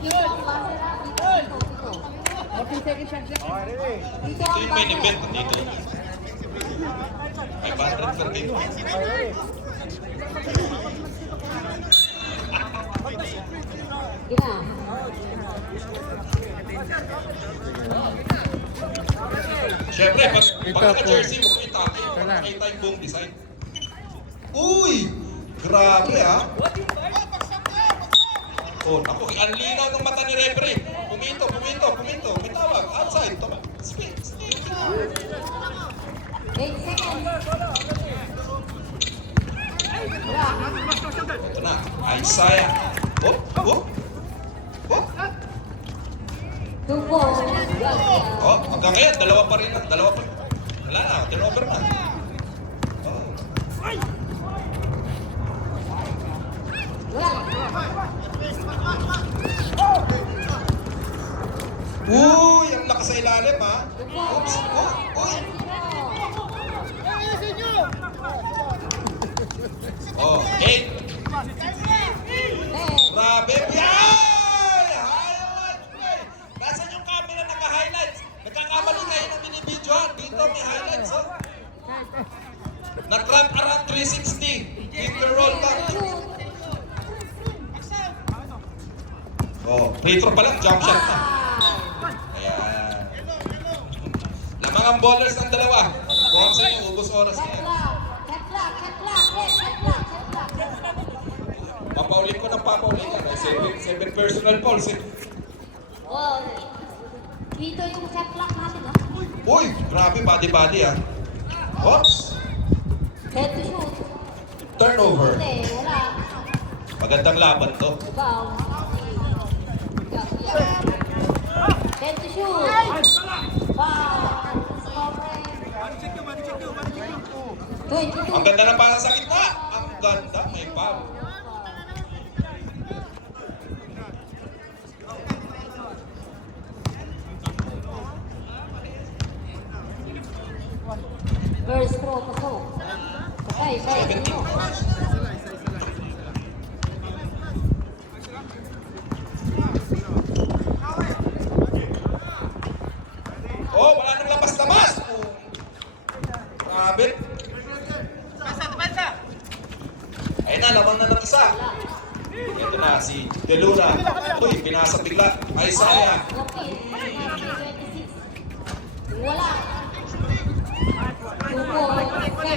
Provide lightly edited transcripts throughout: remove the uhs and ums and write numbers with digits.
Ito yung main event dito. 500 per game. Siyempre, pag naka-jersey mo, makita yung buong design. Uy! Grabe ah! Oh, naku, ang linaw ng mata ni referee. Puminto. May tawag. Outside. Speed. 8 seconds. Ito na. Isaiah. Oh. 2 balls. Oh, hanggang ngayon, dalawa pa rin. Wala na, turnover na. Oh. Uy, ang lakas sa ilalim ha. Oops. Uy. Oh, 8. Grabe. Highlights play. Nasaan yung camera naka-highlights? Nagkakamali kayo ng binibidyohan. Dito may highlights oh. Nag-wrap around 360. Finger roll back. Oh, free throw pa lang, jump shot na. Ayan. Lamang ang ballers ng dalawa. Kung sa inyo, ubos oras na yan. Papaulin ko ng papaulin yan. 7 personal fouls eh. Oh, dito yung shot clock natin ha. Uy, grabe body ah. Oops. Head to shoot. Turnover. Hindi, wala. Magandang laban to. Rebound. Head to shoot. Foul. Ang ganda ng para sa gitna. Ang ganda, may foul. First throw, pasok. Okay, first 17. throw. Oh, wala nang labas-labas. Grabe. Ayun na, lamang na ng isa. Ito na, si De Luna. Uy, pinasa bigla. Isaiah. Okay, 26. Wala. 2 balls, 7-0.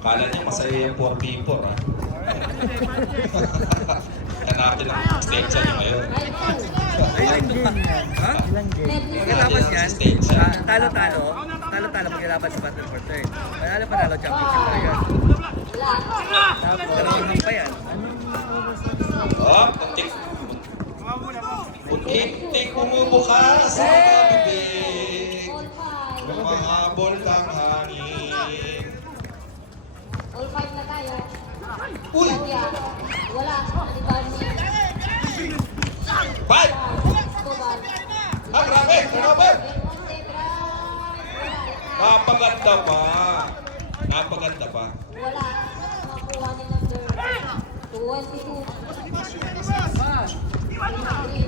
Kala niya masaya yung 4v4 ha. Hanapin ang extension niya ngayon. Ilang game yan? Ha? Ilang game? Pagkatapos yan, talo-talo pagkatapos sa Battle for Third. Panalo, championship na yan. Tapos, dalawang pa yan. Oh, untik bumubukas sa bibig. Umahabol ang hangin. All 5 na tayo. Uy! Wala. Adibani. 5! Ah, grabe! Turnover! Napaganda pa. Wala. Makuha ni number 22.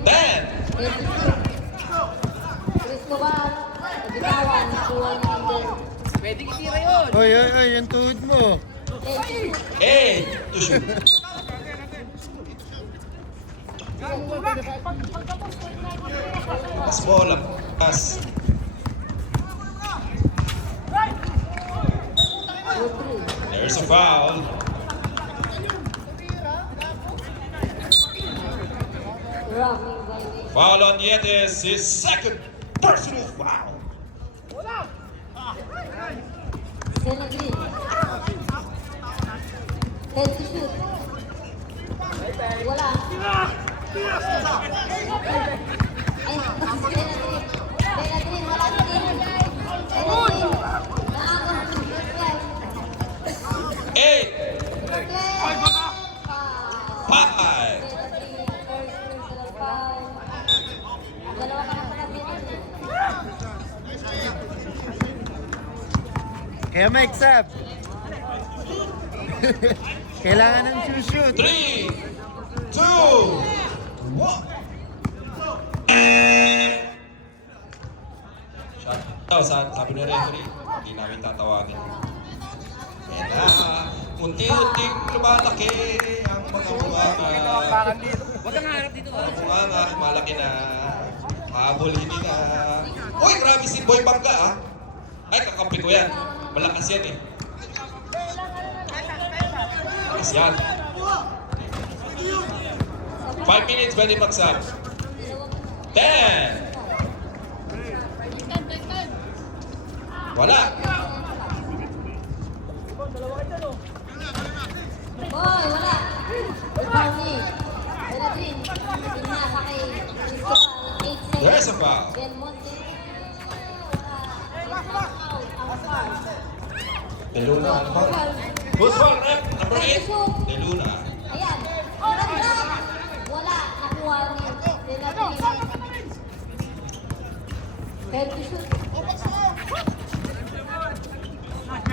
10! Cristobal. Nagitawan. Nakuha ni number Oy, yung tuhod mo. 22. 8! To shoot. Mas bola. Pass. There's a foul. Foul on Yet is his second personal foul. Senagrin. Head to shoot. Wala. Ay, Senagrin. Senagrin, wala na din. Senagrin. Naagos. 8! 5! Kaya Mike Sab. Kailangan ng shoot. 3, 2, 1. Shot. Sabi ni referee, hindi namin tatawagin. Yan na. Unti-unting lumalaki ang mga bunganga. Huwag kang harap dito. Mga bunganga, malaki na. Habol hindi na. Uy, grabe si Boy Bangga ah. Ay, kakampi ko yan. Malakas yan eh. Malakas yan. 5 minutes, pwede mag-sub. 10. Wala. Boy, wala. Brownie. Peregrin. Pinasa kay Cristobal. 8 seconds. There's a foul. Then Monte. Out. Ang foul. De Luna, ano ba? Who's foul, rep? Number 8. De Luna. Ayan. Wala. Nakuha ni Peregrin. 30 shoot.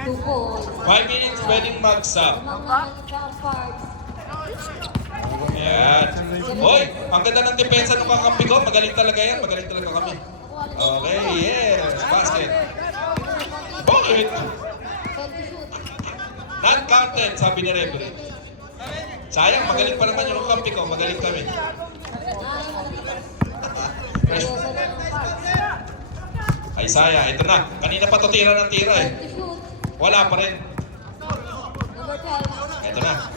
2 goals. 5 minutes, pwedeng mag-sub. Mga parts. Ayan. Hoy, ang ganda ng depensa ng kakampi ko. Magaling talaga yan. Magaling talaga kami. Okay, yes. Basket. Bakit? 20 shoot. Not counted, sabi ni referee. Sayang, magaling pa naman yung kakampi ko. Magaling kami. Fresh. Ay, saya. Ito na. Kanina pa to tira ng tira eh. 20 shoot. Wala pa rin. Number 12. Ito na.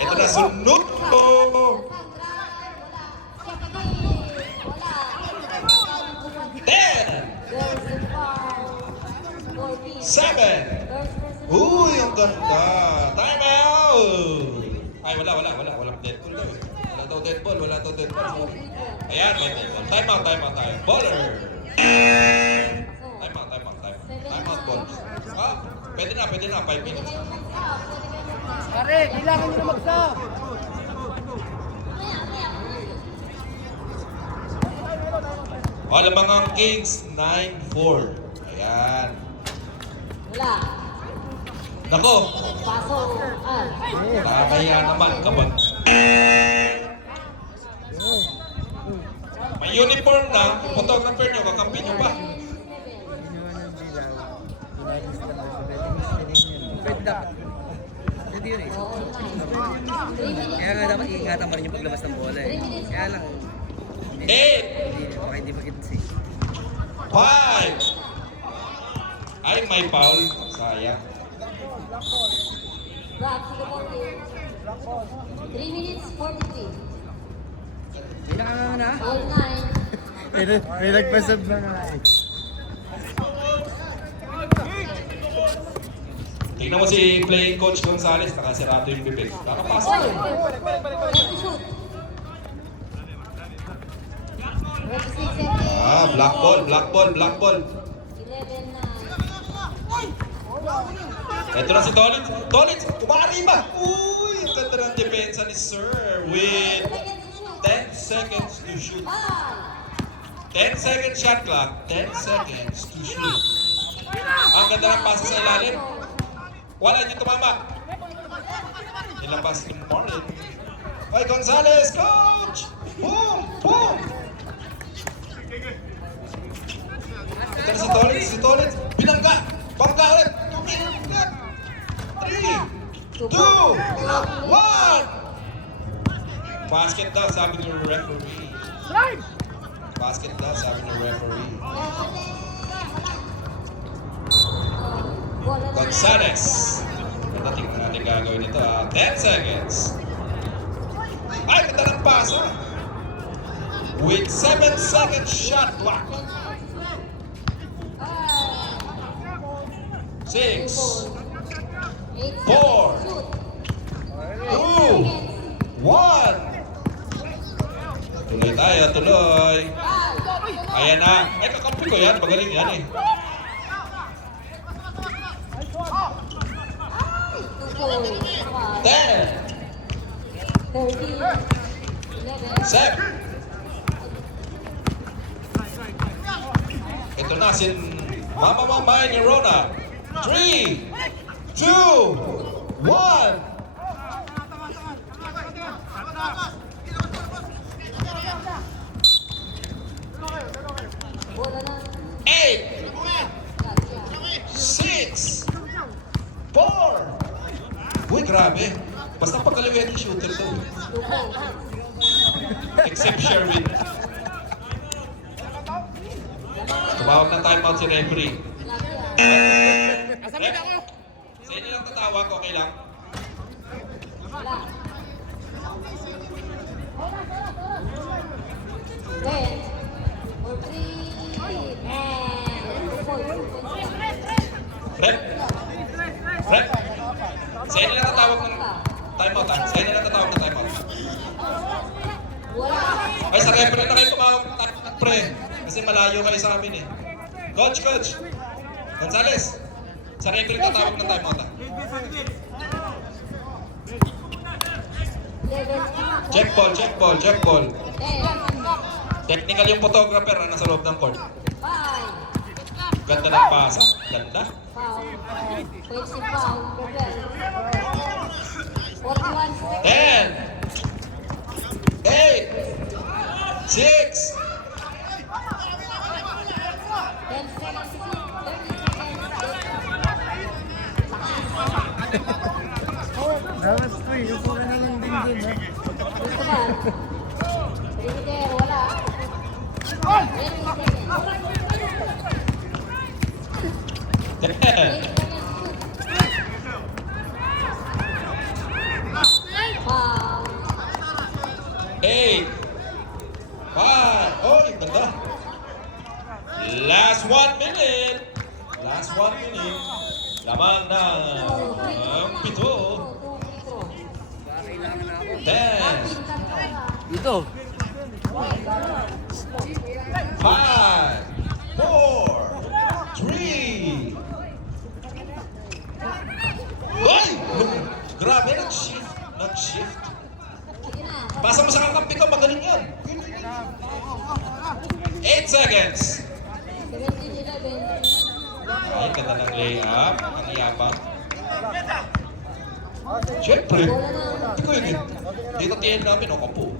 Ito na. Sunod ko. Wala. 10. Girls in farm. 14. 7. Uy, ang ganda. Time out. Ay, wala. Walang dead ball daw eh. Wala daw dead ball. Sorry. Ayan, may dead ball. Time out tayo. Baller. Time out, ball. Ah, pwede na. 5 minutes. Pare, kailangan nyo na mag-sub. Alamangang Kings, 9-4. Ayan. Wala. Nako, Paso. nakakaya naman kapag may uniform na, photographer nyo, kakampi nyo pa. Pwede dapat. Pwede yun eh. Kaya nga dapat iingatan mo rin yung paglabas ng bola eh. Kaya lang. 8, Baka hindi magiging safe. 5. Ay, may foul. Sayang. Brad, sige po. 3 minutes, 43. Kailangan na. All 9. May nagpasab na nga eh. Tingnan mo si playing coach Gonzales, nakasirado yung bibig. Nakapasok. Oy! 20 shoot. 26 seconds. Ah, black ball. 11-9. Ito na si Dolitz. Dolitz, kumari ba? Uy, ang ganda ng depensa ni Sir with 10 seconds to shoot. 10 seconds shot clock, 10 seconds to shoot. Ang ganda ng pasa sa ilalim. Wala niyo tumama. Nilabas ni Marlon. Ay, Gonzales, coach! Boom! Ito na si Dolitz. Binangga! Bangga ulit! 3, 2, 1! Basket daw, sabi ng referee. Basket daw, sabi ng referee. Gonzales. Tingnan natin gagawin ito ha. 10 seconds. Ay, ganda ng pasa. With 7 seconds shot clock. 6, 4, 2, 1. Tuloy. Ayan na. Ay, kakampi ko yan. Magaling yan eh. 10, 7. Ito na si Mama ni Rona. 3, 2, 1. Uy, grabe. Basta pagkaliwihan yung shooter to. Dupo. Except Sherwin. Tumawag ng timeout si referee. Lagi ah. Ref, sa inyo lang tatawag, okay lang? Wala. Then, for 3 and 4. Ref, Ref, sa inyo lang tatawag ng timeout ah. Sa inyo lang tatawag ng timeout. Wala. Ay, sa referee na kayo tumawag ng timeout, pre. Kasi malayo kayo sa amin eh. Coach! Gonzales! Sa referee tatawag ng timeout ah. Check ball. Technical yung photographer na nasa loob ng court. 5. Ganda ng pasa. Ganda. Foul. Pwede foul. Rebel. 41 seconds. 10 8 6 10 seconds. 30 seconds. Dapat ko eh, upo ka na lang din dun ha. Gusto ba? Perimeter, wala. 20 seconds. 10 8 seconds. Foul. 8 5 Oy, ganda. Last 1 minute. Laman na ang pito. 10 Dito. 5 4 3 Ay! Grabe, nag-shift. Pasa mo sa kakampi ko, magaling yan. 8 seconds. 17-11. Ay, ganda ng layup. Ang iyabang. Siyempre, hindi ko yun. Dito tiyan namin, o kapo.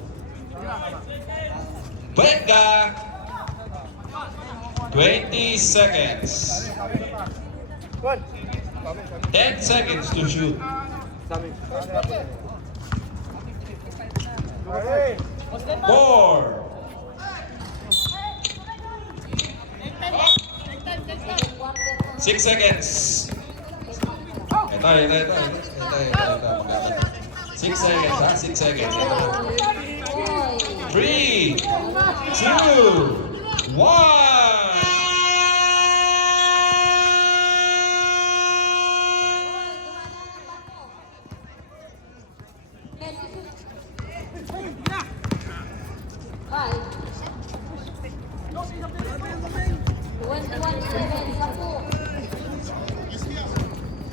Venga! 20 seconds. 10 seconds to shoot. 4 6 seconds. Ito. Magkakalit. 6 seconds, ha? 6 seconds. 3 2 1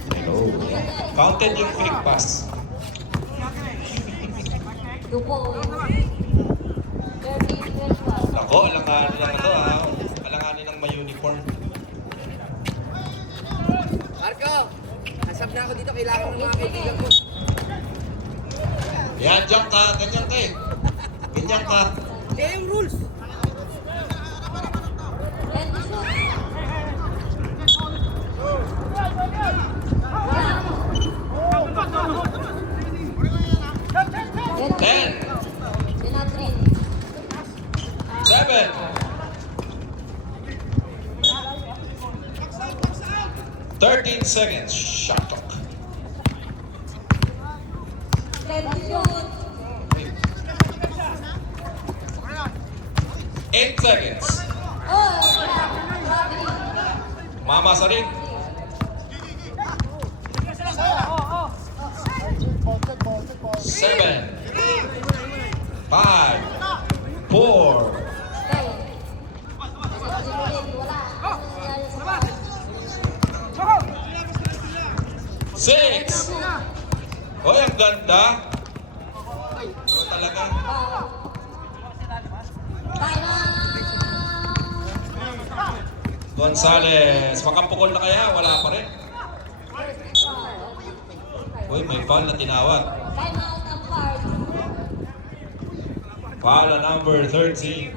Hello. Counted yung fake pass. Ako, alanganin lang ito ha. Alanganin ng may uniform. Marco! Asap na ako dito, kailangan ng mga kaibigan ko. Yan, jump ka. Ganyan ka eh. Ganyan ka. Kaya yung rules. Ten, 7, 13 seconds. Shot clock. 8 seconds. Mama sa ring. 7, 5, 4, 6. Hoy, ang ganda. Ito talaga. Gonzales, makampukol na kaya? Wala pa rin. Uy, may foul na tinawag. Foul on number 13.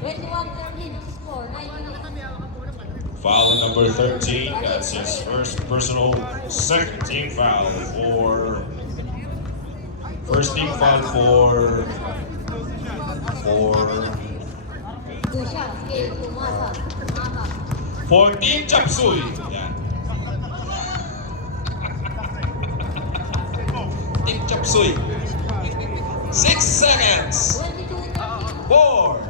Foul on number 13. That's his first personal second team foul for First team foul for Two shots. Game. Tumasa. Team Chapsuy. Yan. Team Chapsuy. 6 seconds. 22-13. 4,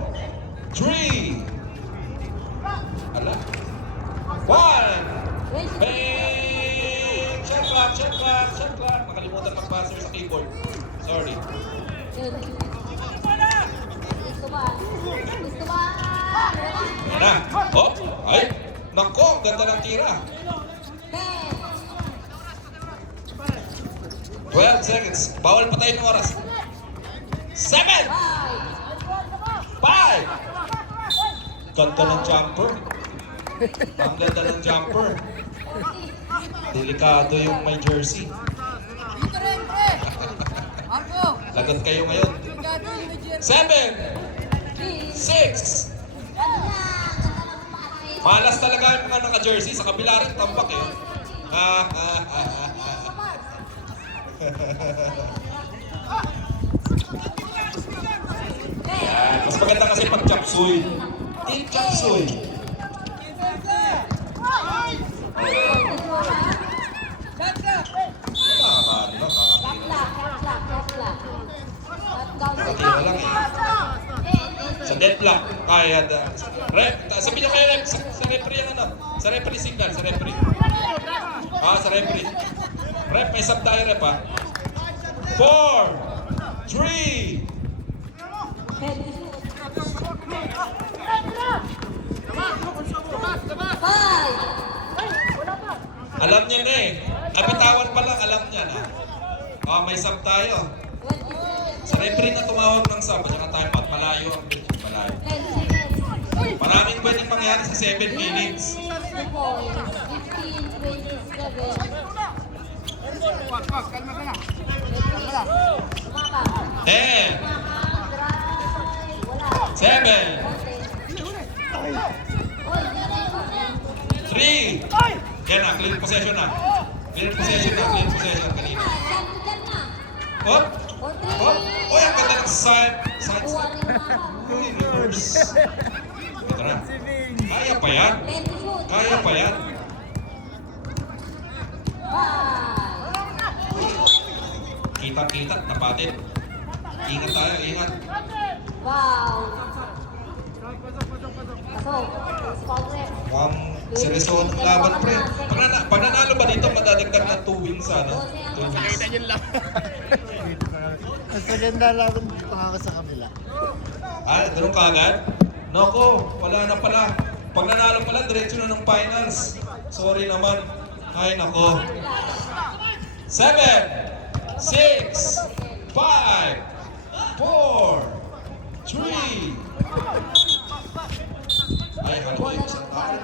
3, ala, 1. Bang! Shot clock. Nakalimutan mag-buzzer sa keyboard. Sorry. Gusto ba? Yan na. Oh, ay. Nako, ganda ng tira. 12 seconds. Bawal patayin ng oras. 7, 5. Ganda ng jumper. Ang ganda ng jumper. Delikado yung may jersey. Lagot kayo ngayon. 7, 6. Malas talaga yung mga naka-jersey. Sa kabila rin, tambak eh. Yan. Mas maganda kasi pag chapsuy. Team chapsuy. Tira lang eh. Sa deadlock, kaya sabi niyo kayo sa referee yung ano? Sa referee signal, sa referee. Sa referee. Rep, may sub tayo rep ha. 4, 3. Alam niya na eh. Nabitawan pa lang, alam niya na. May sub tayo. Sa referee na tumawag ng sub, at saka timeout, malayo ang pitch, malayo. Maraming pwedeng mangyari sa 7 minutes. 10, 7, 3. Yan na, clear possession na. Clear possession kanina. Oh! Oh, ang ganda ng side step. Uy, reverse. Ito na. Kaya pa yan. Kita, tapatin. Ingat tayo, ingat. Seryoso ng laban, pre. Pag nanalo ba dito, madadagdag na 2 wins, ano? 2 wins. Yun lang. Mas maganda lang dito ako sa kabila. Ganun ka agad? Noko, wala na pala. Pag nanalo pala, diretso na ng finals. Sorry naman. Ay, nako. 7, 6, 5, 4, 3. Ay, akala ko yung isang tao.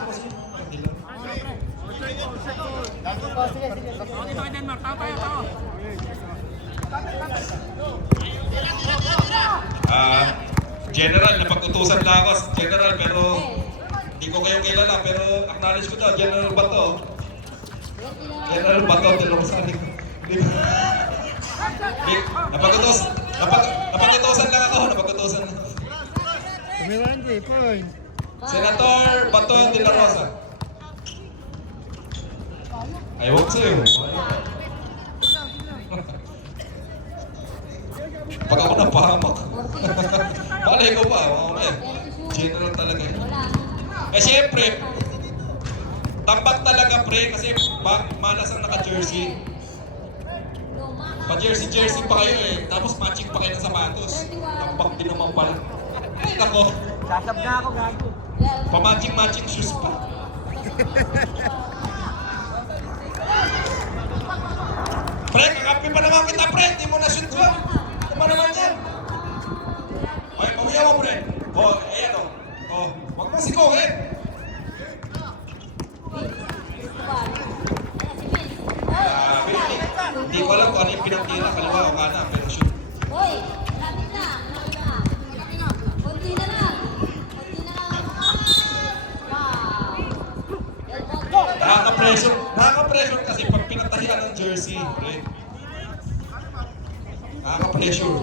General, napag-utusan lang ako. General, pero hindi ko kayo kilala. Pero acknowledge ko daw, General Bato. General Bato, Rosario. Napag-utusan lang ako. Tumiwan ko point. Senator Bato de la Rosa. Ay, huwag sa'yo. Pag ako napahamak. Palay ko pa, mamaya. General talaga yun. Siyempre, tambak talaga pre, kasi malas ang naka-jersey. Pa-jersey pa kayo eh, tapos matching pa kayo ng sapatos. Tambak din naman pala. Ay, nako. Sasab na ako, gago. Pa-matching shoes pa. Pre, kakampi pa naman kita pre, hindi mo na-shoot ko. Ano ba naman yan? Ay, pamuya mo pre. Ayan o. Huwag mo sikuhin. Hindi ko alam kung ano yung pinagtira, kaliwa o kanan, pero shoot. Hoy, lapit na. Konti na lang. Wow. Nakaka-pressure kasi pag pinatahian ng jersey, pre. Nakaka-pressure. pressure.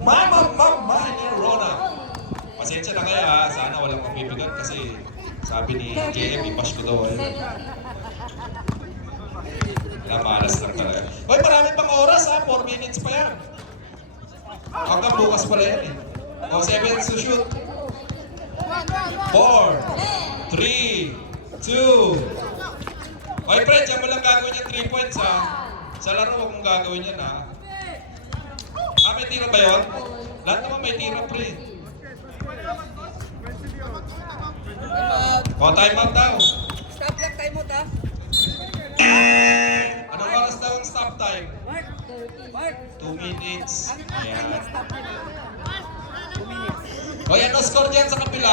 Mama ni Rona. Pasensya na kayo ha, sana walang mabibigat kasi sabi ni JM, ipash ko daw. Namalas lang talaga. Hoy, marami pang oras ha, 4 minutes pa yan. Hanggang bukas pala yan eh. O, 7 to shoot. 4, 3, 2. Hoy, Fred, yan mo lang gagawin yung 3 points ha. Sa laro, huwag mong gagawin yan ha. Ah, may tira ba yun? Lahat naman may tira, pre. O, time out daw. Stop lang, time out ha. Anong oras daw ang stop time? Mark! Mark! 2 minutes. Ayan. Stop time. 2 minutes. O, ano score dyan sa kapila?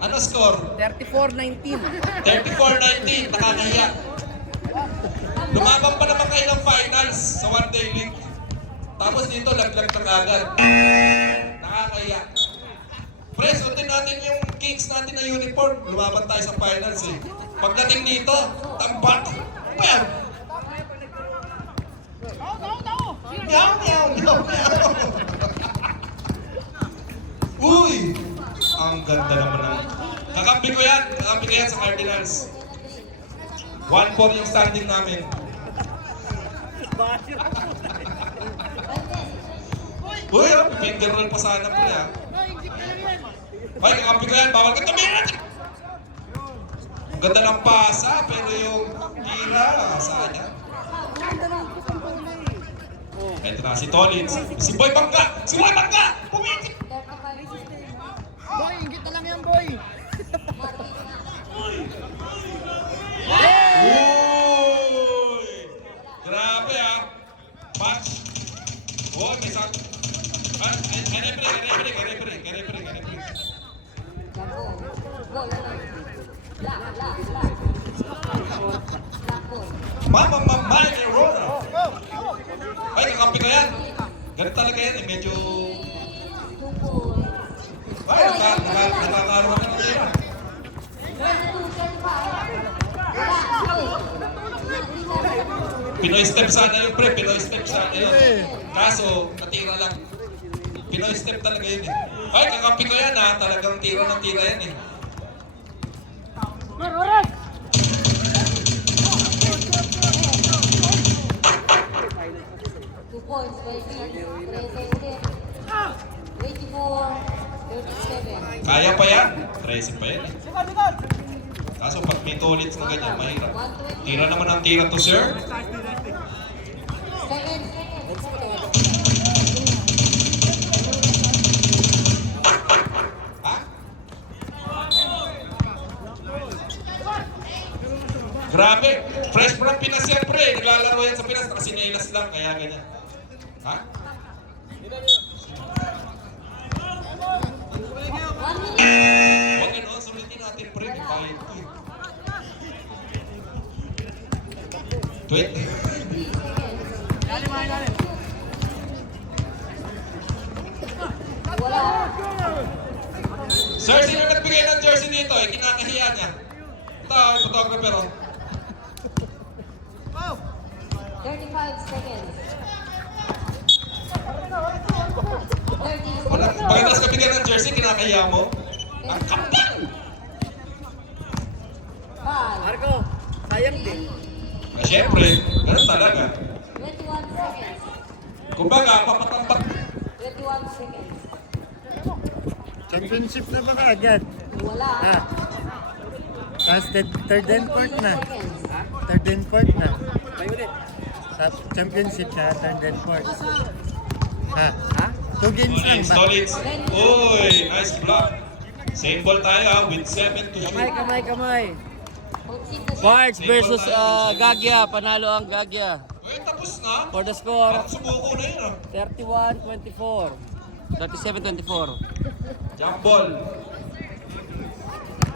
Ano score? 34-19. 34-19. Nakakahiya. Lumaban pa naman kayo ng finals sa One Day League. Tapos dito, laglag na agad. Nakakahiya. Pre, suotin natin yung Kings natin na uniform. Lumaban tayo sa finals eh. Pagdating dito, tambat. Well, meow, meow, meow, meow. Uy! Ang ganda naman ng... Kakampi ko yan sa Cardinals. 1-4 yung standing namin. Uy, finger roll pa sana po yan. Ay, kakampi ko yan, bawal ka tumira! Ang ganda ng pasa, pero yung tira, saan yan? Ito na si Tolins. Si Boy Bangka! Si Boy Bangka! Pumitik! Boy, ingit na lang yan, boy. Uy! Grabe ah! Match! Oh, may sak... Referee. Mama, ni Rona! Ay, kakampi ko yan! Ganun talaga yan eh, medyo... Ay, nakakaroon na ng tira. Pinoy step sana yun, pre. Pinoy step sana yun. Kaso, natira lang. Pinoy step talaga yun eh. Ay, kakampi ko yan ha. Talagang tira ng tira yan eh. Points by 24-37. Kaya pa yan. 13 pa yan eh. Kaso pag may tolits na ganyan, mahirap. Tira naman ang tira to, sir. Ha? Grabe. Fresh from Pinas yan, pre. Naglalaro yan sa Pinas. Nakasinelas lang, kaya ganyan. Ha? Huwag yun, oh. Sulitin natin, pre. May bayad ko eh. 20. Sir, sino nagbigay ng jersey dito? Eh, kinakahiya niya. Ito, photographer, oh. 35 seconds. Wala, pagkatapos ka bigyan ng jersey, kinakahiya mo? Ang kapal! Marco, sayang din. Ah, syempre, ganun talaga. 21 seconds. Kumbaga, papatampak. 21 seconds. Championship na ba kaagad? Wala. Ah. Tapos third and fourth na. 14 seconds. Third and fourth na. May ulit. Sa championship na, third and fourth. Ha? Ha? 2 games lang ba? Stolitz. Uy, nice block. Same ball tayo ha, with 7 to shoot. Kamay. 14 na Parks versus Gagya. Panalo ang Gagya. Uy, tapos na. For the score, Parang sumuko na yun ah. 31-24. 37-24. Jump ball.